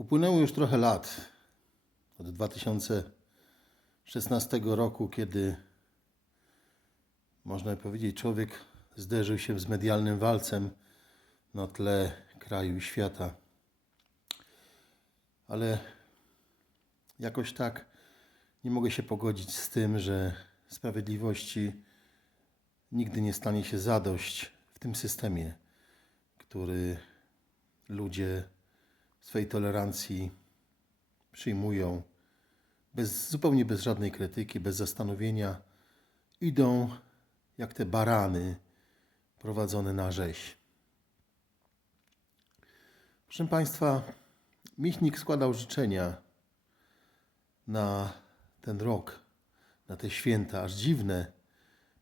Upłynęło już trochę lat od 2016 roku, kiedy można powiedzieć, człowiek zderzył się z medialnym walcem na tle kraju i świata. Ale jakoś tak nie mogę się pogodzić z tym, że sprawiedliwości nigdy nie stanie się zadość w tym systemie, który ludzie swej tolerancji przyjmują bez, zupełnie bez żadnej krytyki, bez zastanowienia. Idą jak te barany prowadzone na rzeź. Proszę Państwa, Michnik składał życzenia na ten rok, na te święta, aż dziwne.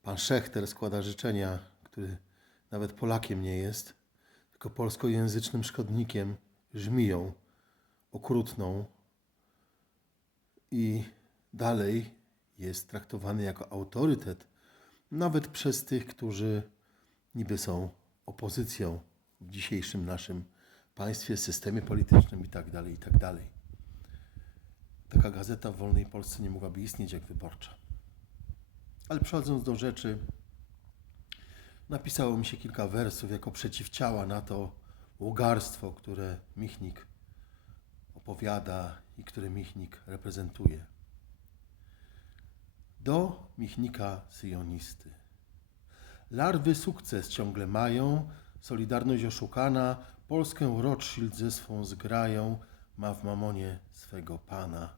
Pan Szechter składa życzenia, który nawet Polakiem nie jest, tylko polskojęzycznym szkodnikiem, żmiją okrutną i dalej jest traktowany jako autorytet, nawet przez tych, którzy niby są opozycją w dzisiejszym naszym państwie, systemie politycznym itd. itd. Taka gazeta w wolnej Polsce nie mogłaby istnieć jak wyborcza. Ale przechodząc do rzeczy, napisało mi się kilka wersów jako przeciwciała na to łogarstwo, które Michnik opowiada i które Michnik reprezentuje. Do Michnika syjonisty. Larwy sukces ciągle mają, Solidarność oszukana, Polskę Rothschild ze swą zgrają, ma w mamonie swego pana.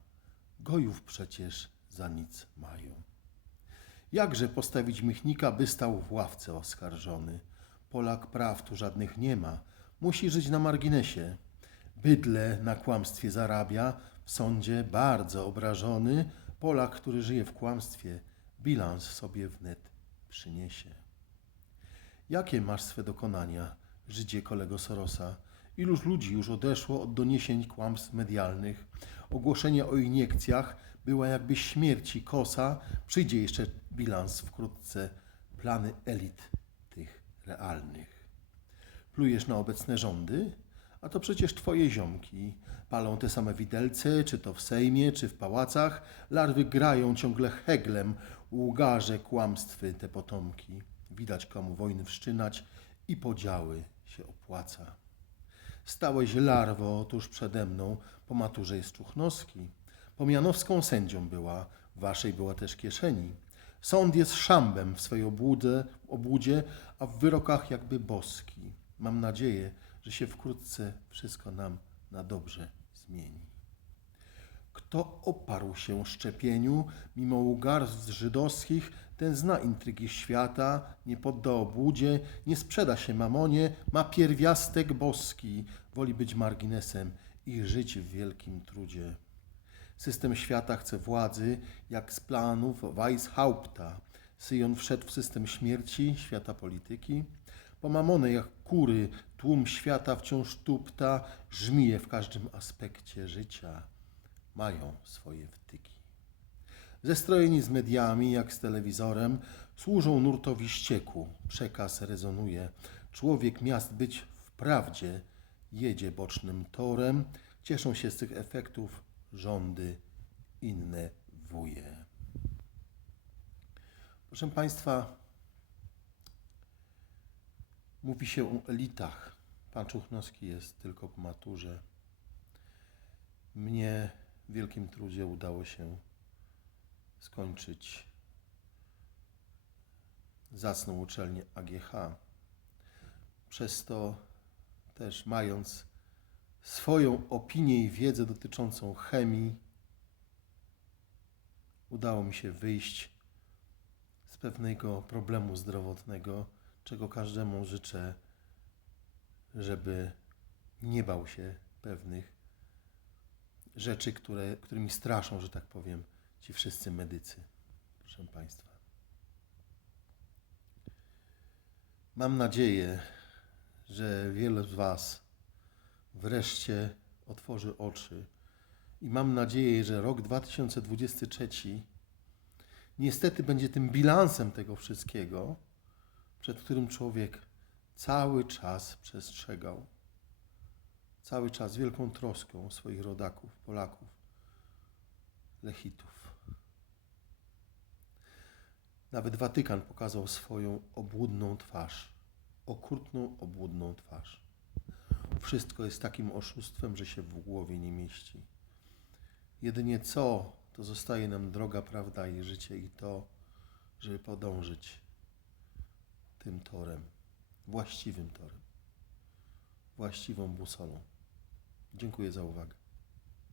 Gojów przecież za nic mają. Jakże postawić Michnika, by stał w ławce oskarżony? Polak praw tu żadnych nie ma, musi żyć na marginesie. Bydle na kłamstwie zarabia, w sądzie bardzo obrażony. Polak, który żyje w kłamstwie, bilans sobie wnet przyniesie. Jakie masz swe dokonania, Żydzie kolego Sorosa? Iluż ludzi już odeszło od doniesień kłamstw medialnych? Ogłoszenie o iniekcjach była jakby śmierci kosa. Przyjdzie jeszcze bilans wkrótce, plany elit tych realnych. Plujesz na obecne rządy? A to przecież twoje ziomki. Palą te same widelce, czy to w Sejmie, czy w pałacach. Larwy grają ciągle heglem, łgarze kłamstwy te potomki. Widać komu wojny wszczynać i podziały się opłaca. Stałeś larwo tuż przede mną, po maturze jest Czuchnowski. Pomianowską sędzią była, waszej była też kieszeni. Sąd jest szambem w swej obłudzie, obłudzie, a w wyrokach jakby boski. Mam nadzieję, że się wkrótce wszystko nam na dobrze zmieni. Kto oparł się szczepieniu, mimo łgarstw żydowskich, ten zna intrygi świata, nie podda obłudzie, nie sprzeda się mamonie, ma pierwiastek boski, woli być marginesem i żyć w wielkim trudzie. System świata chce władzy, jak z planów Weishaupta. Syjon wszedł w system śmierci, świata polityki. Po mamonę jak kury, tłum świata wciąż tupta, żmije w każdym aspekcie życia. Mają swoje wtyki. Zestrojeni z mediami, jak z telewizorem, służą nurtowi ścieku. Przekaz rezonuje. Człowiek miast być w prawdzie, jedzie bocznym torem. Cieszą się z tych efektów rządy, inne wuje. Proszę Państwa, mówi się o elitach. Pan Czuchnowski jest tylko po maturze. Mnie w wielkim trudzie udało się skończyć zacną uczelnię AGH. Przez to też mając swoją opinię i wiedzę dotyczącą chemii, udało mi się wyjść z pewnego problemu zdrowotnego, czego każdemu życzę, żeby nie bał się pewnych rzeczy, które, którymi straszą, że tak powiem, ci wszyscy medycy. Proszę Państwa. Mam nadzieję, że wiele z Was wreszcie otworzy oczy i mam nadzieję, że rok 2023 niestety będzie tym bilansem tego wszystkiego, przed którym człowiek cały czas przestrzegał. cały czas wielką troską swoich rodaków, Polaków, Lechitów. Nawet Watykan pokazał swoją obłudną twarz, okrutną, obłudną twarz. Wszystko jest takim oszustwem, że się w głowie nie mieści. Jedynie co, to zostaje nam droga, prawda i życie i to, żeby podążyć tym torem, właściwym torem, właściwą busolą. Dziękuję za uwagę.